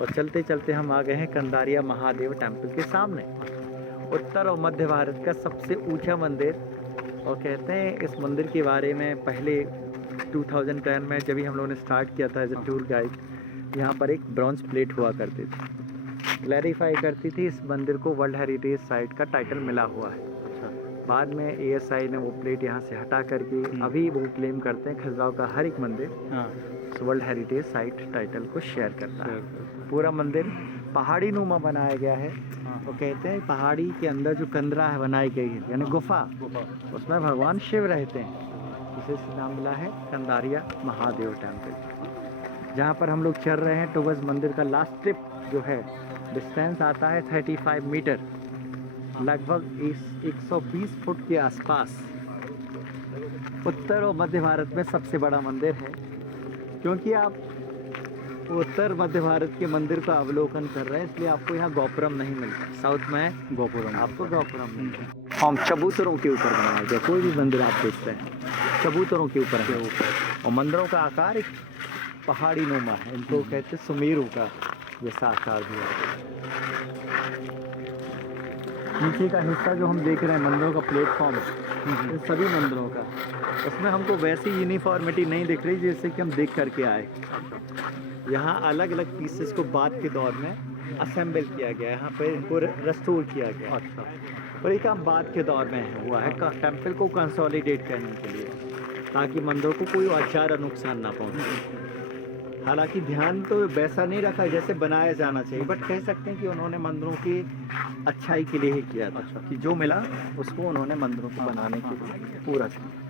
और चलते चलते हम आ गए हैं कंदारिया महादेव टेम्पल के सामने। उत्तर और मध्य भारत का सबसे ऊंचा मंदिर। और कहते हैं इस मंदिर के बारे में पहले 2010 में जब भी हम लोगों ने स्टार्ट किया था एज ए टूर गाइड, यहाँ पर एक ब्रॉन्ज प्लेट हुआ करती थी, क्लैरिफाई करती थी इस मंदिर को वर्ल्ड हेरिटेज साइट का टाइटल मिला हुआ है। बाद में ASI ने वो प्लेट यहाँ से हटा करके अभी वो क्लेम करते हैं खजुराहो का हर एक मंदिर उस वर्ल्ड हेरिटेज साइट टाइटल को शेयर करता है। पूरा मंदिर पहाड़ी नुमा बनाया गया है। वो कहते हैं पहाड़ी के अंदर जो कंदरा है बनाई गई है यानी गुफा, उसमें भगवान शिव रहते हैं। इसे नाम मिला है कंदारिया महादेव टेम्पल, जहाँ पर हम लोग चल रहे हैं टुवर्ड्स मंदिर का लास्ट ट्रिप जो है डिस्टेंस आता है 35 मीटर, लगभग 120 फुट के आसपास। उत्तर और मध्य भारत में सबसे बड़ा मंदिर है, क्योंकि आप उत्तर मध्य भारत के मंदिर का अवलोकन कर रहे हैं इसलिए आपको यहाँ गोपुरम नहीं मिलता। साउथ में गोपुरम, आपको गोपुरम मिलता है। हम चबूतरों के ऊपर बनाया गया, कोई भी मंदिर आप देखते हैं चबूतरों के ऊपर है। और मंदिरों का आकार एक पहाड़ी नुमा है, इनको कहते हैं सुमेरु का जैसा आकार भी है। नीचे का हिस्सा जो हम देख रहे हैं मंदिरों का प्लेटफॉर्म है, सभी मंदिरों का, उसमें हमको वैसी यूनिफॉर्मिटी नहीं दिख रही जैसे कि हम देख करके आए। यहाँ अलग अलग पीसेस को बाद के दौर में असेंबल किया गया है, यहाँ पे इनको रेस्टोर किया गया। और ये काम बाद के दौर में हुआ है टेम्पल को कंसोलिडेट करने के लिए, ताकि मंदिरों को कोई ज़्यादा नुकसान ना पहुँचे। हालांकि ध्यान तो वैसा नहीं रखा जैसे बनाया जाना चाहिए, बट कह सकते हैं कि उन्होंने मंदिरों की अच्छाई के लिए ही किया था। कि जो मिला उसको उन्होंने मंदिरों को बनाने के लिए पूरा किया।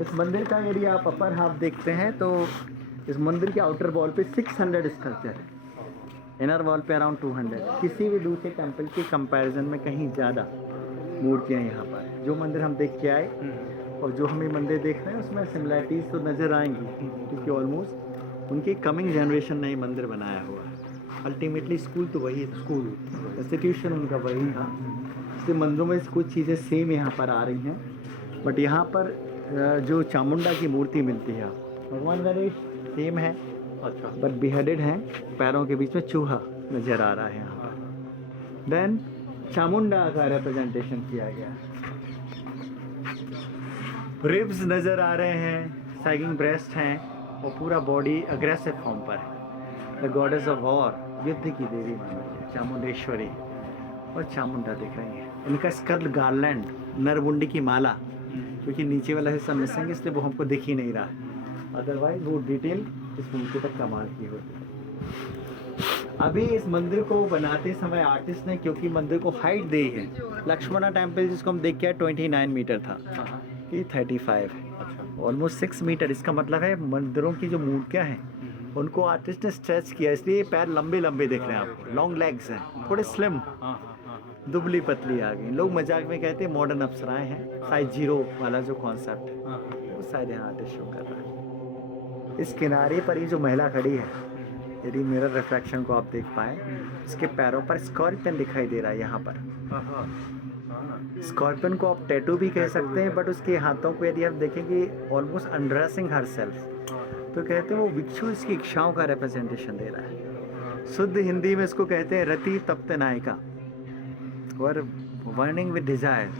इस मंदिर का यदि आप अपर हाफ देखते हैं तो इस मंदिर के आउटर वॉल पे 600 स्कल्पचर है, इनर वॉल पे अराउंड 200। किसी भी दूसरे टेम्पल के कंपैरिजन में कहीं ज़्यादा मूर्तियाँ यहाँ पर हैं। जो मंदिर हम देख के आए और जो हम ये मंदिर देख रहे हैं उसमें सिमिलैरिटीज़ तो नज़र आएंगी, क्योंकि ऑलमोस्ट उनकी कमिंग जनरेशन ने ये मंदिर बनाया हुआ है। अल्टीमेटली स्कूल तो वही है, स्कूल इंस्टीट्यूशन उनका वही था, इसलिए मंदिरों में कुछ चीज़ें सेम यहाँ पर आ रही हैं। बट यहाँ पर जो चामुंडा की मूर्ति मिलती है, भगवान गणेश सेम है, अच्छा, बट बिहेडेड हैं, पैरों के बीच में चूहा नज़र आ रहा है यहाँ पर। देन चामुंडा का रिप्रेजेंटेशन किया गया, रिब्स नज़र आ रहे हैं, सैगिंग ब्रेस्ट हैं और पूरा बॉडी अग्रेसिव फॉर्म पर है। द गॉडेस ऑफ वॉर, युद्ध की देवी मानी है चामुंडेश्वरी, और चामुंडा दिख रही है। इनका स्कल गार्लैंड, नरमुंडी की माला, क्योंकि नीचे वाला हिस्सा मिसिंग इसलिए वो हमको दिख ही नहीं रहा है, अदरवाइज वो डिटेल इस मूर्ति तक कमाल की होती है। अभी इस मंदिर को बनाते समय आर्टिस्ट ने, क्योंकि मंदिर को हाइट दी है, लक्ष्मणा टेम्पल जिसको हम देख के 29 मीटर था, ये 35 है, ऑलमोस्ट 6 मीटर। इसका मतलब है मंदिरों की जो मूर्तियाँ हैं उनको आर्टिस्ट ने स्ट्रेच किया, इसलिए पैर लंबे लंबे दिख रहे हैं आपको, लॉन्ग लेग्स हैं, थोड़े स्लिम, दुबली पतली आ गई। लोग मजाक में कहते हैं मॉडर्न अप्सराएं हैं, साइज 0 वाला जो कॉन्सेप्ट है वो शायद यहाँ आर्टिस्ट शो कर रहा है। इस किनारे पर ये जो महिला खड़ी है, यदि मिरर रिफ्लेक्शन को आप देख पाए, इसके पैरों पर स्कॉर्पियन दिखाई दे रहा है। यहाँ पर स्कॉर्पियन को आप टैटू भी कह सकते हैं, बट उसके हाथों को यदि आप देखेंगे ऑलमोस्ट अनड्रेसिंग हर सेल्फ, तो कहते हैं वो भिक्षु इसकी इच्छाओं का रिप्रेजेंटेशन दे रहा है। शुद्ध हिंदी में इसको कहते हैं रति तप्त नायिका और वर्निंग विद डिजायर।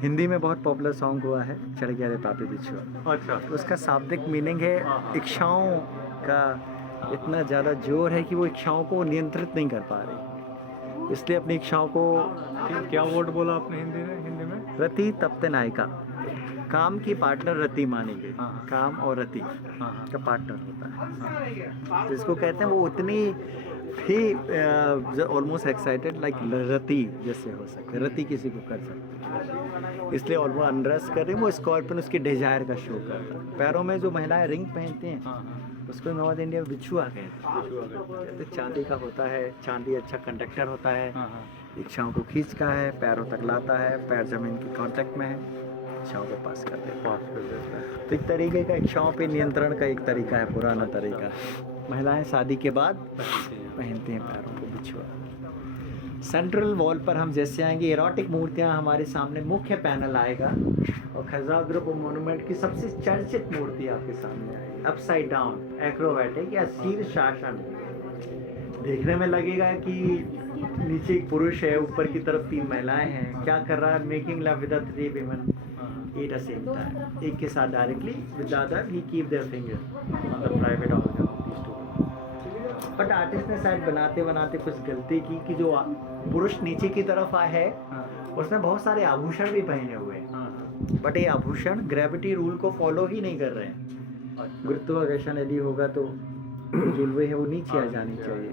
हिंदी में बहुत पॉपुलर सॉन्ग हुआ है, चढ़ गया रे पापी बिच्छू। अच्छा, उसका शाब्दिक मीनिंग है इच्छाओं का इतना ज़्यादा जोर है कि वो इच्छाओं को नियंत्रित नहीं कर पा रही, इसलिए अपनी इच्छाओं को। क्या वर्ड बोला आपने हिंदी में? रति तप्त नायिका, काम की पार्टनर रति मानी गई, काम और रति का पार्टनर होता है, जिसको कहते हैं वो उतनी ही ऑलमोस्ट एक्साइटेड लाइक रति जैसे हो सकते, रति किसी को कर सकते, इसलिए ऑलमोस्ट अनड्रेस कर रही है। वो स्कॉर्पियन उसकी डिजायर का शो करता है। पैरों में जो महिलाएं रिंग पहनती हैं उसको नॉर्थ इंडिया में बिछुआ कहते हैं। कहते चांदी का होता है, चांदी अच्छा कंडक्टर होता है, हाँ हाँ इच्छाओं को खींचता है, पैरों तक लाता है, पैर जमीन के कांटेक्ट में है, इच्छाओं को पास कर देता है। पास कर देता है। तो एक तरीके का इच्छाओं पे नियंत्रण का एक तरीका है, पुराना तरीका। महिलाएं शादी के बाद पहनती हैं पैरों को बिछुआ। सेंट्रल वॉल पर हम जैसे आएंगे, एरोटिक मूर्तियां हमारे सामने मुख्य पैनल आएगा और खजुराहो ग्रुप ऑफ मोन्यूमेंट की सबसे चर्चित मूर्ति आपके सामने आएगी, अपसाइड डाउन एक्रोबैटिक या शीर्षासन। देखने में लगेगा कि नीचे एक पुरुष है, ऊपर की तरफ 3 महिलाएं हैं। क्या कर रहा है? Making love with 3 women at a same time. एक के साथ directly, with the other he keep their finger on the private organ. But artist ने शायद बनाते बनाते कुछ गलती की कि जो पुरुष नीचे की तरफ आया है उसने बहुत सारे आभूषण भी पहने हुए हैं, बट ये आभूषण ग्रेविटी रूल को फॉलो ही नहीं कर रहे हैं। गुरुत्वाकर्षण यदि होगा तो जुलवे है वो नीचे आ जानी चाहिए,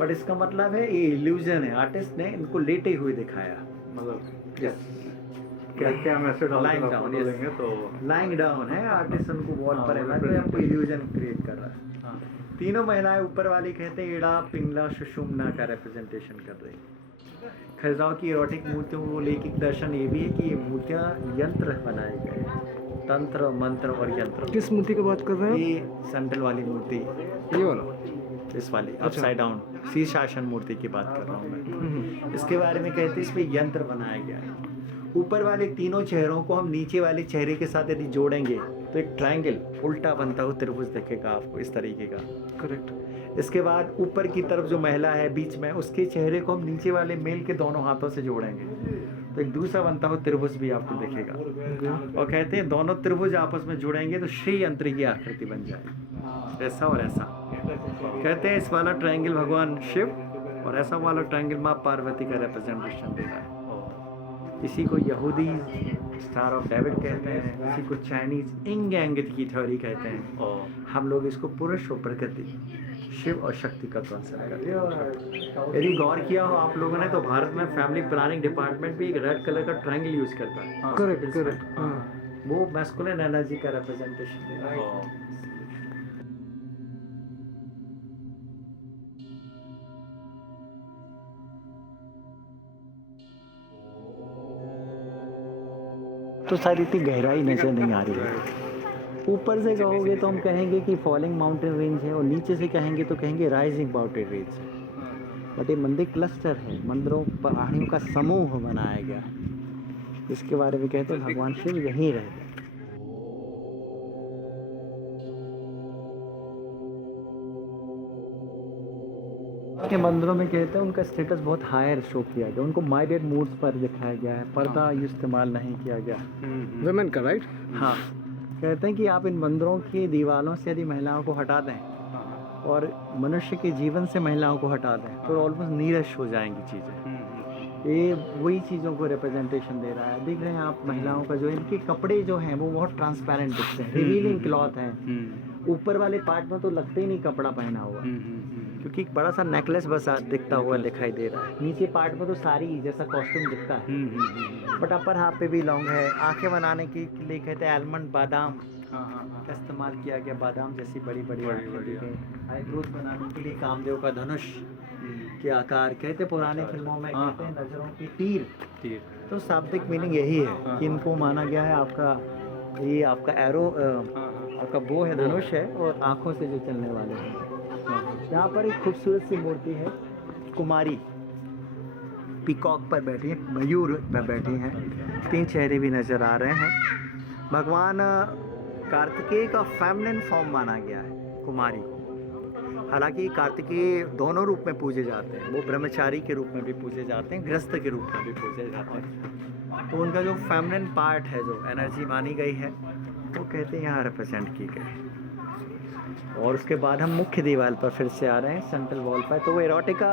बट इसका मतलब है ये इल्यूजन है। आर्टिस्ट ने इनको लेटे हुए दिखाया, मतलब यस क्या हम ऐसे Lying down, डाउन yes. लेंगे तो लाइंग डाउन है। आर्टिस्ट उनको वॉल पर है तो हमको इल्यूजन क्रिएट कर रहा है। हाँ तीनों महिलाएं ऊपर वाली कहते हैं इड़ा पिंगला सुषुम्ना का रिप्रेजेंटेशन कर रही है। खजुराहो की एरोटिक मूर्तियों को लेके एक दर्शन ये भी है कि ये मूर्तियां यंत्र बनाए गए हैं, तंत्र मंत्र और यंत्र। किस मूर्ति की बात कर रहे हैं ये सेंट्रल वाली मूर्ति, ये वाला? इस वाली अपसाइड डाउन शीर्षासन मूर्ति की बात कर रहा हूँ मैं। इसके बारे में कहते हैं इसमें यंत्र बनाया गया है। ऊपर वाले तीनों चेहरों को हम नीचे वाले चेहरे के साथ यदि जोड़ेंगे तो एक ट्रायंगल उल्टा बनता हुआ त्रिभुज दिखेगा आपको इस तरीके का। करेक्ट। इसके बाद ऊपर की तरफ जो महिला है बीच में, उसके चेहरे को हम नीचे वाले मेल के दोनों हाथों से जोड़ेंगे तो एक दूसरा बनता हुआ त्रिभुज भी आपको दिखेगा। और कहते हैं दोनों त्रिभुज आपस में जुड़ेंगे तो श्री यंत्र की आकृति बन जाए, ऐसा और ऐसा। कहते हैं इस वाला ट्रायंगल भगवान शिव और ऐसा वाला ट्रायंगल माँ पार्वती का रिप्रेजेंटेशन दे रहा है। इसी को यहूदी स्टार ऑफ डेविड कहते हैं, इसी को चाइनीज इंग एंगित की थ्योरी कहते हैं। हम लोग इसको पुरुष और प्रकृति, शिव और शक्ति का कॉन्सेप्ट करते हैं। यदि गौर किया हो आप लोगों ने तो भारत में फैमिली प्लानिंग डिपार्टमेंट भी एक रेड कलर का ट्रायंगल यूज करता है। Correct correct. हाँ। वो मैस्कुलिन एनर्जी का रिप्रेजेंटेशन दे रहा है। तो शायद इतनी गहराई नजर नहीं आ रही है। ऊपर से कहोगे तो हम कहेंगे कि फॉलिंग माउंटेन रेंज है और नीचे से कहेंगे तो कहेंगे राइजिंग माउंटेन रेंज है। बट ये मंदिर क्लस्टर है, मंदिरों पहाड़ियों का समूह बनाया गया है। इसके बारे में कहते हैं भगवान शिव यहीं रहते हैं। के मंदिरों में कहते हैं उनका स्टेटस बहुत हायर शो किया गया, उनको माइडेड मूड्स पर दिखाया गया है, पर्दा इस्तेमाल नहीं किया गया। वुमेन का राइट? हाँ, कहते हैं कि आप इन मंदिरों की दीवारों से यदि महिलाओं को हटा दें और मनुष्य के जीवन से महिलाओं को हटा दें तो ऑलमोस्ट नीरस हो जाएंगी चीज़ें। ये वही चीज़ों को रिप्रेजेंटेशन दे रहा है। देख रहे हैं आप महिलाओं का जो इनके कपड़े जो हैं वो बहुत ट्रांसपेरेंट दिखते हैं, रिवीलिंग क्लॉथ हैं। ऊपर वाले पार्ट में तो लगते ही नहीं कपड़ा पहना हुआ, क्योंकि एक बड़ा सा नेकलेस बस दिखता हुआ दिखाई दे रहा है। नीचे पार्ट में तो साड़ी जैसा कॉस्ट्यूम दिखता है, बट अपर हाफ पे भी लॉन्ग है। आंखें बनाने के लिए कहते हैं आलमंड बादाम का इस्तेमाल किया गया, बादाम जैसी बड़ी बड़ी आईब्रोज बनाने के लिए कामदेव का धनुष के आकार। कहते पुरानी फिल्मों में कहते हैं नजरों की तीर। तो शाब्दिक मीनिंग यही है कि इनको माना गया है आपका ये आपका एरो, आपका बो है, धनुष है और आंखों से जो चलने वाले हैं। यहाँ पर एक खूबसूरत सी मूर्ति है, कुमारी पीकॉक पर बैठी है, मयूर पर बैठी हैं, 3 चेहरे भी नजर आ रहे हैं। भगवान कार्तिकेय का फेमिनिन फॉर्म माना गया है कुमारी को। हालांकि कार्तिकेय दोनों रूप में पूजे जाते हैं, वो ब्रह्मचारी के रूप में भी पूजे जाते हैं, गृहस्थ के रूप में भी पूजे जाते हैं। तो उनका जो फेमिनिन पार्ट है, जो एनर्जी मानी गई है, वो कहते हैं यहाँ रिप्रेजेंट की गई। और उसके बाद हम मुख्य दीवार पर फिर से आ रहे हैं, सेंट्रल वॉल पर। तो वो एरोटिका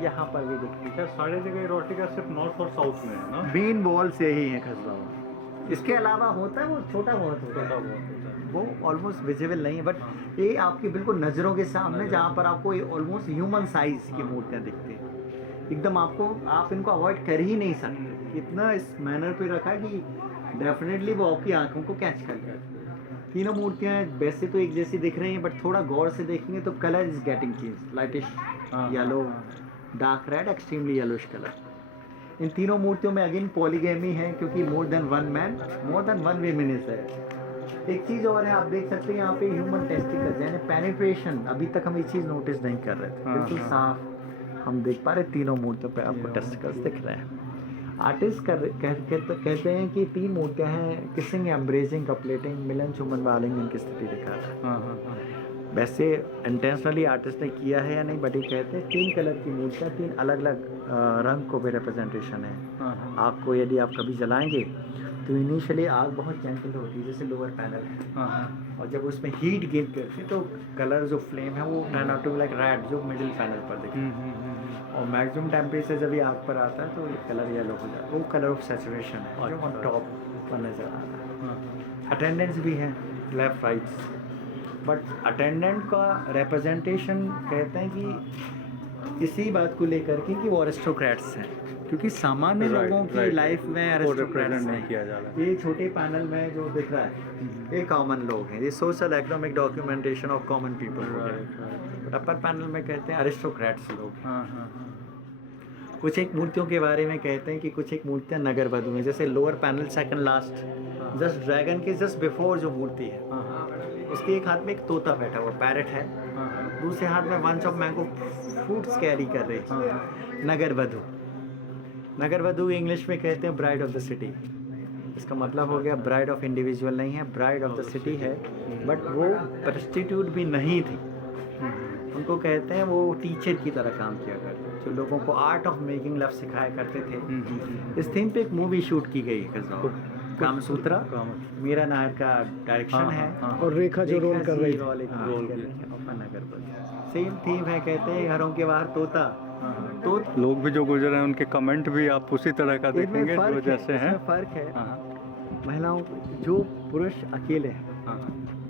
यहाँ पर भी दिखती है। सारी जगह एरोटिका सिर्फ नॉर्थ और साउथ में है ना? बीन वॉल्स यही है खजुराहो। इसके अलावा होता है वो छोटा बहुत होता है, वो ऑलमोस्ट विजिबल नहीं है, बट ये आपकी बिल्कुल नज़रों के सामने, जहाँ पर आपको ऑलमोस्ट ह्यूमन साइज की मूर्तियाँ दिखती हैं एकदम। आप इनको अवॉइड कर ही नहीं सकते, इतना इस मैनर पे रखा है कि डेफिनेटली वो आपकी आंखों को कैच कर लेते हैं। तीनों मूर्तियां वैसे तो एक जैसी दिख रही हैं, बट थोड़ा गौर से देखेंगे तो colour is getting change, lightish हाँ, येलो, हाँ, dark red, extremely yellowish colour. इन तीनों मूर्तियों में अगेन पॉलीगैमी है, क्योंकि more than one man, more than one women is है। एक चीज़ और है, आप देख सकते हैं यहाँ पे ह्यूमन टेस्टिकल्स यानी पेनिट्रेशन, अभी तक हम ये चीज़ नोटिस नहीं कर रहे थे। हाँ, बिल्कुल हाँ। साफ हम देख पा रहे तीनों मूर्तियों पे आपको टेस्टिकल्स दिख रहे हैं। आर्टिस्ट कहते हैं कि 3 मूर्तियाँ हैं, किसिंग, एम्ब्रेजिंग, कपलेटिंग, मिलन, चुम्बन वालिंग इनकी स्थिति दिखा रहा है। हाँ, हाँ, हाँ। वैसे इंटेंशनली आर्टिस्ट ने किया है या नहीं, बट ये कहते हैं 3 कलर की मूर्तियाँ 3 अलग अलग रंग को भी रिप्रेजेंटेशन है। हाँ, हाँ। आग को यदि आप कभी जलाएंगे तो इनिशियली आग बहुत जेंटल होती है, जैसे लोअर पैनल है, हाँ, हाँ। और जब उसमें हीट गेन करती है तो कलर जो फ्लेम है वो turn out to be like red, जो मिडिल पैनल पर दिखता है। और मैक्सिमम टेम्परेचर जब ये आग पर आता है तो ये कलर येलो हो जाता है, वो कलर ऑफ सैचुरेशन है जो ऑन टॉप पर नज़र आ रहा है। अटेंडेंस भी है लेफ्ट राइट, बट अटेंडेंट का रिप्रेजेंटेशन कहते हैं कि इसी बात को लेकर के कि वो अरिस्टोक्रेट्स हैं, क्योंकि सामान्य Right, लोगों की right. लाइफ में वो अरिस्टोक्रेट्स represent नहीं नहीं। किया जा रहा है। ये छोटे पैनल में जो दिख रहा है ये कॉमन लोग हैं, ये social economic documentation of common people हो Right, गया। right. बट अपर पैनल में कहते हैं अरिस्टोक्रेट्स लोग। हाँ, हाँ, हाँ। कुछ एक मूर्तियों के बारे में कहते हैं कि कुछ एक मूर्तियाँ नगर वधु हैं, जैसे lower panel second last just dragon के जस्ट बिफोर जो मूर्ति है, हाँ, हाँ। उसके एक हाथ में एक तोता बैठा हुआ पैरट है, हाँ, हाँ। दूसरे हाथ में bunch of mango fruits carry कर रही हाँ, है। हाँ। नगर वधु, नगर वधु इंग्लिश में कहते हैं ब्राइड ऑफ द सिटी। इसका मतलब हो गया ब्राइड ऑफ इंडिविजुअल नहीं है, ब्राइड ऑफ द सिटी है, बट वो प्रोस्टिट्यूट भी नहीं थी। उनको कहते हैं वो टीचर की तरह काम किया करते, जो लोगों को आर्ट ऑफ मेकिंग लव सिखाया करते थे। इस थीम पे एक मूवी शूट की गई है, कामसूत्रा, मीरा नायर का डायरेक्शन हाँ, है, हाँ, और रेखा जो रोल कर रही थी। रोल सेम थीम है। कहते हैं घरों के बाहर तोता, तो लोग भी जो गुजर रहे हैं उनके कमेंट भी आप उसी तरह का देखेंगे इनमें जो फर्क है, जैसे हैं। इसमें फर्क है। हाँ, महिलाओं जो पुरुष अकेले हैं हाँ,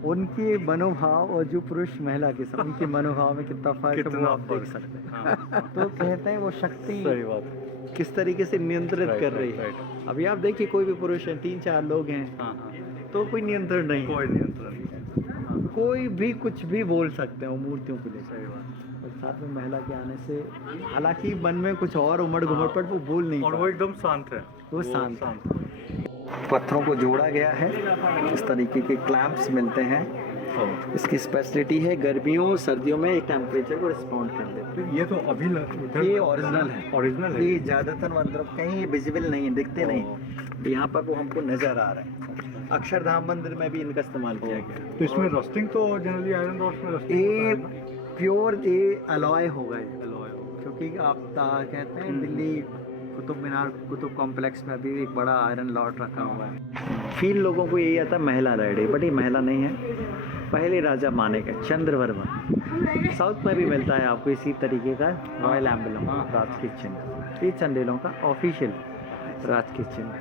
उनके मनोभाव और जो पुरुष महिला के साथ उनके मनोभाव में कितना फर्क है वो कितना आप देख फर्क सकते हैं। हाँ, हाँ। तो कहते हैं वो शक्ति सही बात है। किस तरीके से नियंत्रित Right, कर रही right, है। right. अभी आप देखिए कोई भी पुरुष है, 3-4 लोग हैं हाँ, हाँ। तो कोई नियंत्रण नहीं है, कोई नियंत्रण नहीं है। हाँ, कोई भी कुछ भी बोल सकते हैं वो मूर्तियों को लेकर। सही बात। और साथ में महिला के आने से हालांकि मन में कुछ और उमड़ घुमड़ पर वो बोल नहीं और पाते। वो एकदम शांत है। वो शांत है। पत्थरों को जोड़ा गया है, इस तरीके के क्लैंप्स मिलते हैं। इसकी स्पेशलिटी है गर्मियों सर्दियों में एक टेम्परेचर को रिस्पॉन्ड कर देते हैं। ये तो अभी ये ओरिजिनल है, ओरिजिनल है। ये ज़्यादातर मंदिरों कहीं विजिबल नहीं है, दिखते नहीं, यहाँ पर वो हमको नज़र आ रहे हैं। अक्षरधाम मंदिर में भी इनका इस्तेमाल किया गया। तो इसमें रस्टिंग तो जनरली आयरन रॉड्स में रस्टिंग ये होता है ना? प्योर ये अलॉय हो गए, Alloy होगा। क्योंकि आप कहते हैं दिल्ली कुतुब मीनार कुतुब कॉम्प्लेक्स में अभी एक बड़ा आयरन लॉट रखा हुआ है। फील लोगों को यही आता महिला रेडी, बट ये महिला नहीं है, पहले राजा माने गए चंद्रवर्मा। साउथ में भी मिलता है आपको इसी तरीके का रॉयल एम्बलम, राजकीय चिन्ह। ये चंदेलों का ऑफिशियल राजकीय चिन्ह।